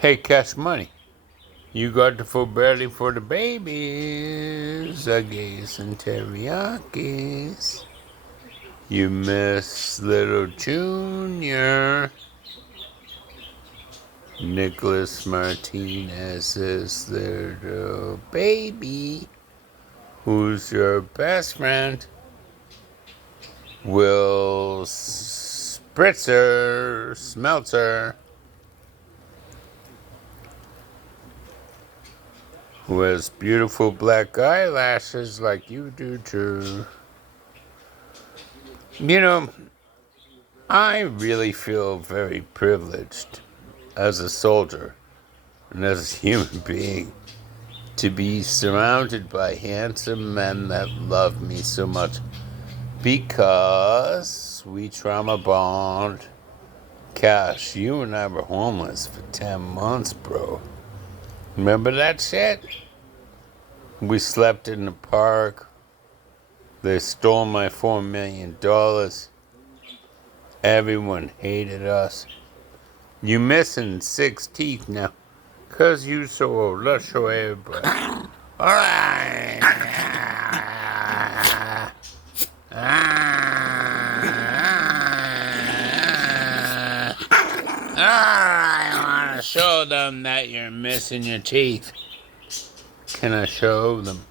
Hey, Cash Money, you got the full belly for the babies, Zuggies and Teriyakis. You miss Little Junior. Nicholas Martinez's little baby. Who's your best friend? Will Spritzer Smelter, who has beautiful black eyelashes like you do too. You know, I really feel very privileged as a soldier and as a human being to be surrounded by handsome men that love me so much because we trauma bond. Cash, you and I were homeless for 10 months, bro. Remember that shit? We slept in the park. They stole my $4 million. Everyone hated us. You missing 6 teeth now. 'Cause you so old. Let's show everybody. Alright. I want to show them that you're missing your teeth. Can I show them?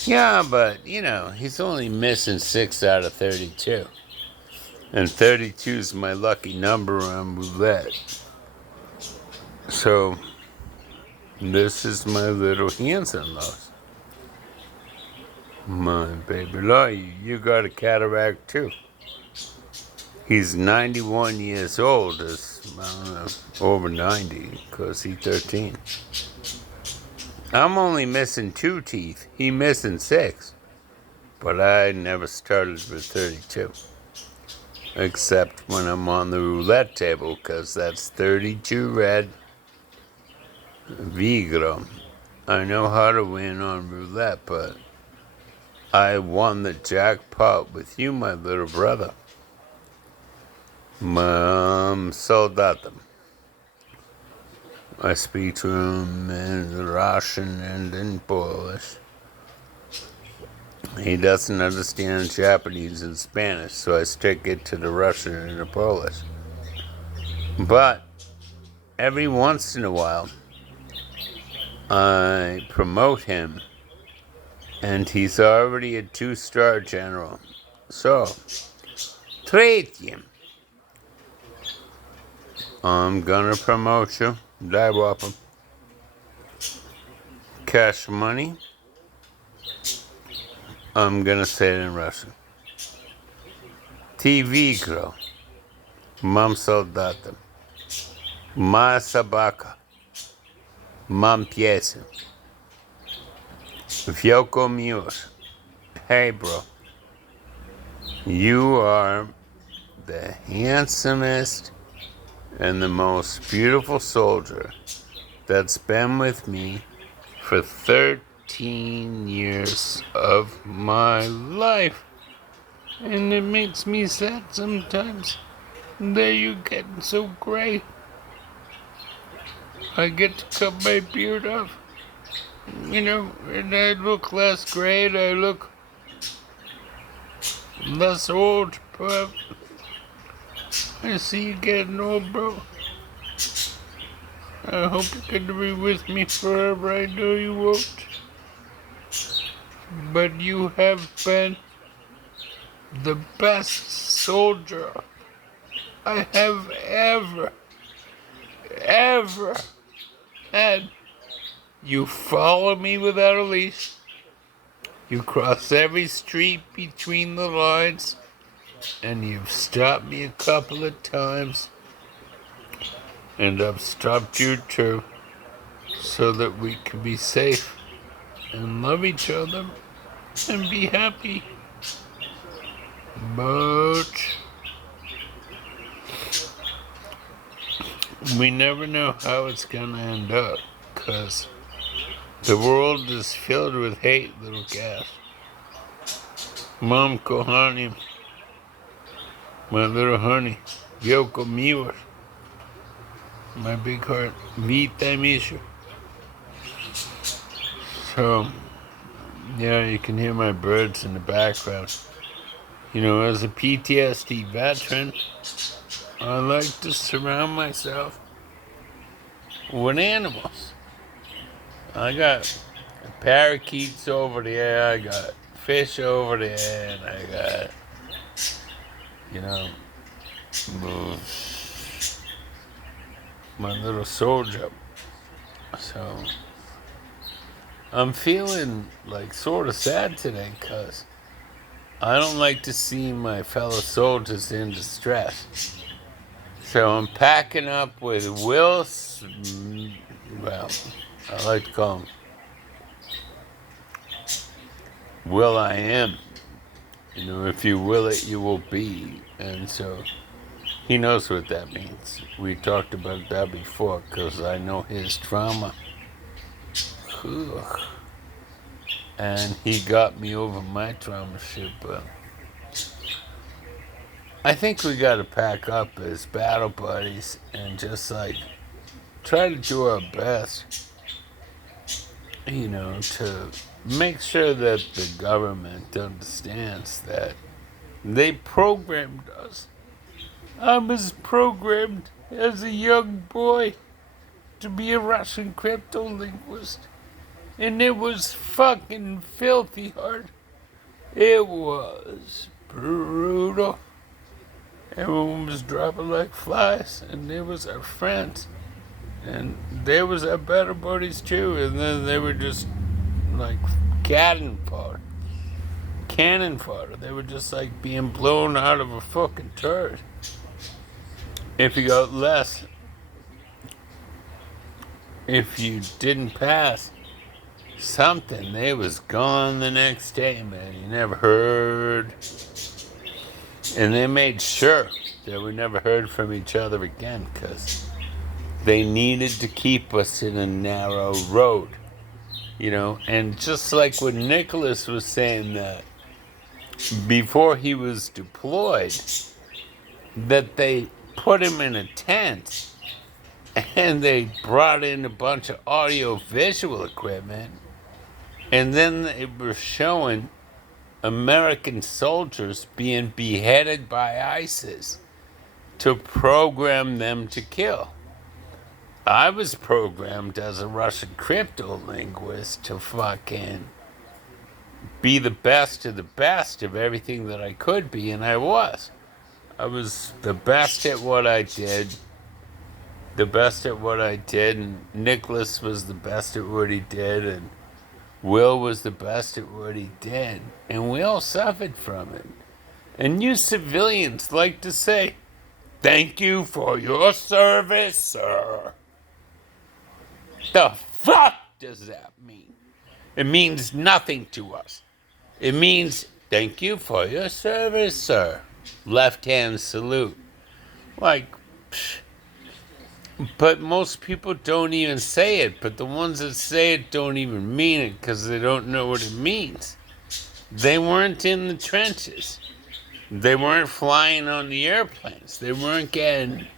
Yeah, but, he's only missing 6 out of 32. And 32 is my lucky number on roulette. So, this is my little handsome nose. My baby love you got a cataract too. He's 91 years old, over 90, because he's 13. I'm only missing 2 teeth. He missing 6. But I never started with 32. Except when I'm on the roulette table, because that's 32 red Vigro. I know how to win on roulette, but I won the jackpot with you, my little brother. Soldatum. I speak to him in Russian and in Polish. He doesn't understand Japanese and Spanish, so I stick it to the Russian and the Polish. But every once in a while, I promote him, and he's already a 2-star general. So, trade him. I'm gonna promote you. Die whopper. Cash money. I'm gonna say it in Russian. TV girl. Mam soldata. Ma собака. Mam pies. Vyoko miłość. Hey, bro. You are the handsomest and the most beautiful soldier that's been with me for 13 years of my life. And it makes me sad sometimes that you're getting so gray. I get to cut my beard off, and I look less gray and I look less old, but I see you getting old, bro. I hope you're gonna be with me forever. I know you won't. But you have been the best soldier I have ever had. You follow me without a leash. You cross every street between the lines, and you've stopped me a couple of times, and I've stopped you too, so that we can be safe and love each other and be happy. But we never know how it's gonna end up, 'cause the world is filled with hate, little gas. Mom kohani, my little honey, Yoko miłość. My big heart. Vietnamese. So, yeah, you can hear my birds in the background. You know, as a PTSD veteran, I like to surround myself with animals. I got parakeets over there, I got fish over there, and I got, you know, my little soldier. So I'm feeling like sort of sad today because I don't like to see my fellow soldiers in distress. So I'm packing up with well, I like to call him Will I Am. You know, if you will it, you will be. And so he knows what that means. We talked about that before because I know his trauma. Ugh. And he got me over my trauma shit, but I think we gotta pack up as battle buddies and just like try to do our best, you know, to make sure that the government understands that they programmed us. I was programmed as a young boy to be a Russian crypto linguist. And it was fucking filthy hard. It was brutal. Everyone was dropping like flies, and there was our friends. And there was our better buddies too, and then they were just like cannon fodder. Cannon fodder. They were just like being blown out of a fucking turd. If you got less, if you didn't pass something, they was gone the next day, man. You never heard. And they made sure that we never heard from each other again because they needed to keep us in a narrow road, you know. And just like when Nicholas was saying that before he was deployed, that they put him in a tent and they brought in a bunch of audio visual equipment, and then they were showing American soldiers being beheaded by ISIS to program them to kill. I was programmed as a Russian crypto linguist to fucking be the best of everything that I could be, and I was. I was the best at what I did, and Nicholas was the best at what he did, and Will was the best at what he did, and we all suffered from it. And you civilians like to say, "Thank you for your service, sir." The fuck does that mean? It means nothing to us. It means, "Thank you for your service, sir." Left hand salute. Like, psh. But most people don't even say it. But the ones that say it don't even mean it because they don't know what it means. They weren't in the trenches. They weren't flying on the airplanes. They weren't getting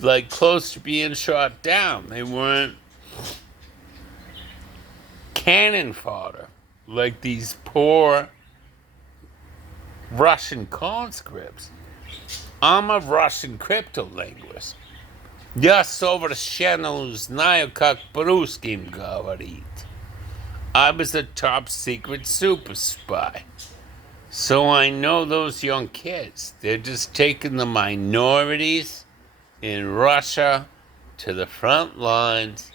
like close to being shot down. They weren't cannon fodder like these poor Russian conscripts. I'm a Russian crypto linguist. Я совершенно знаю, как по-русски говорить. I was a top secret super spy. So I know those young kids. They're just taking the minorities in Russia to the front lines,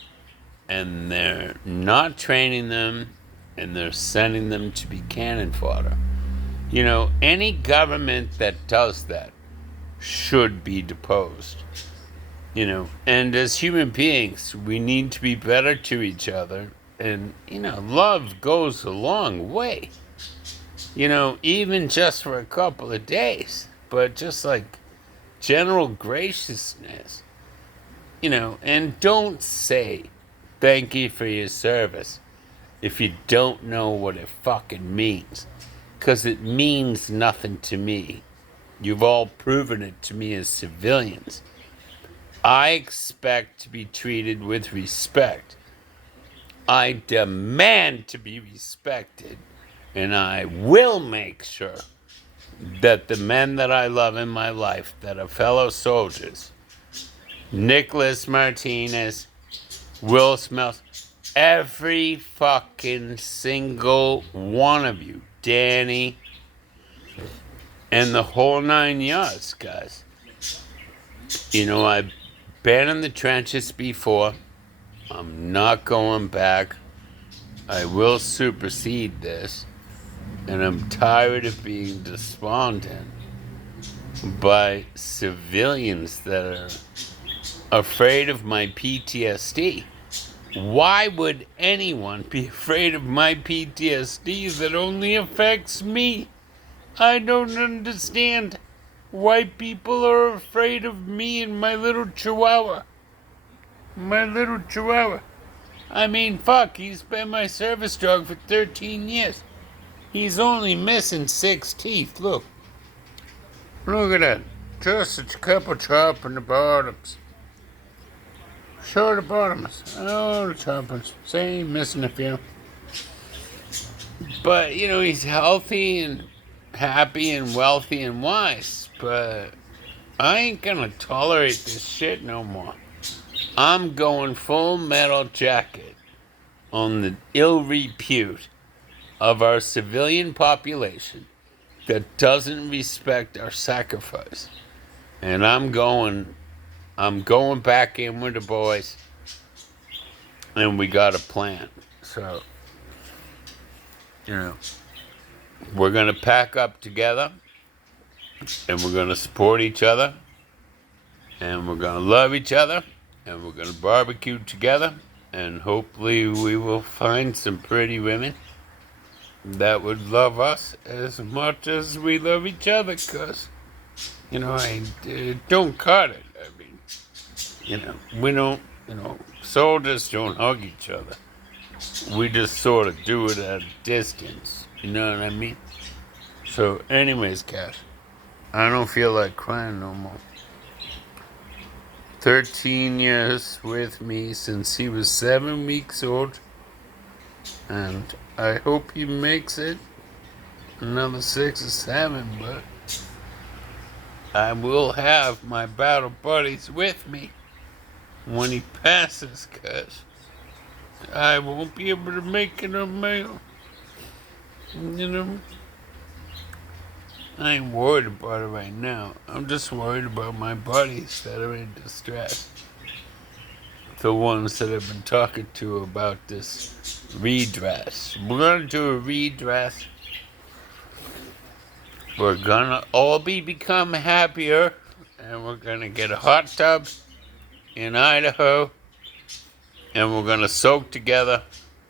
and they're not training them, and they're sending them to be cannon fodder. You know, any government that does that should be deposed. You know, and as human beings, we need to be better to each other. And, you know, love goes a long way. You know, even just for a couple of days. But just like general graciousness, you know, and don't say thank you for your service if you don't know what it fucking means. Because it means nothing to me. You've all proven it to me as civilians. I expect to be treated with respect. I demand to be respected. And I will make sure that the men that I love in my life that are fellow soldiers, Nicholas Martinez, Will Smells, every fucking single one of you, Danny, and the whole 9 yards, guys. You know, I've been in the trenches before. I'm not going back. I will supersede this. And I'm tired of being despondent by civilians that are afraid of my PTSD. Why would anyone be afraid of my PTSD that only affects me? I don't understand. White people are afraid of me and my little chihuahua. My little chihuahua. I mean, fuck, he's been my service dog for 13 years. He's only missing 6 teeth. Look. Look at that. Just a couple chop in the bottoms. Show the bottoms. Oh, the choppers. Say, missing a few. But, you know, he's healthy and happy and wealthy and wise. But I ain't gonna tolerate this shit no more. I'm going full metal jacket on the ill repute of our civilian population that doesn't respect our sacrifice. And I'm going back in with the boys, and we got a plan. So, you know, we're going to pack up together, and we're going to support each other, and we're going to love each other, and we're going to barbecue together, and hopefully we will find some pretty women that would love us as much as we love each other, because, you know, I don't cut it. I mean, you know, we don't, you know, soldiers don't hug each other. We just sort of do it at a distance. You know what I mean? So, anyways, Cash, I don't feel like crying no more. 13 years with me since he was 7 weeks old. And I hope he makes it another 6 or 7, but I will have my battle buddies with me when he passes, cause I won't be able to make it on my own. You know, I ain't worried about it right now. I'm just worried about my buddies that are in distress. The ones that I've been talking to about this redress. We're gonna do a redress. We're gonna all become happier, and we're gonna get a hot tub in Idaho, and we're gonna soak together,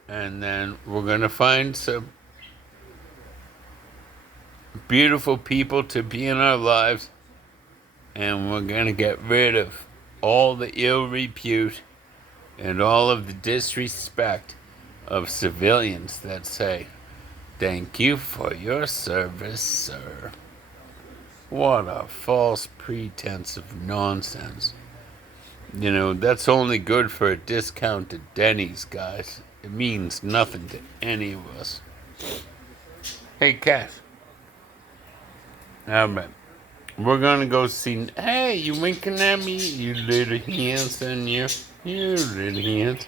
and then we're gonna find some beautiful people to be in our lives, and we're gonna get rid of all the ill repute and all of the disrespect of civilians that say, "Thank you for your service, sir." What a false pretense of nonsense. You know, that's only good for a discount at Denny's, guys. It means nothing to any of us. Hey, Cash. Alright. We're gonna go see... Hey, you winking at me? You little handsome, you. You little hands.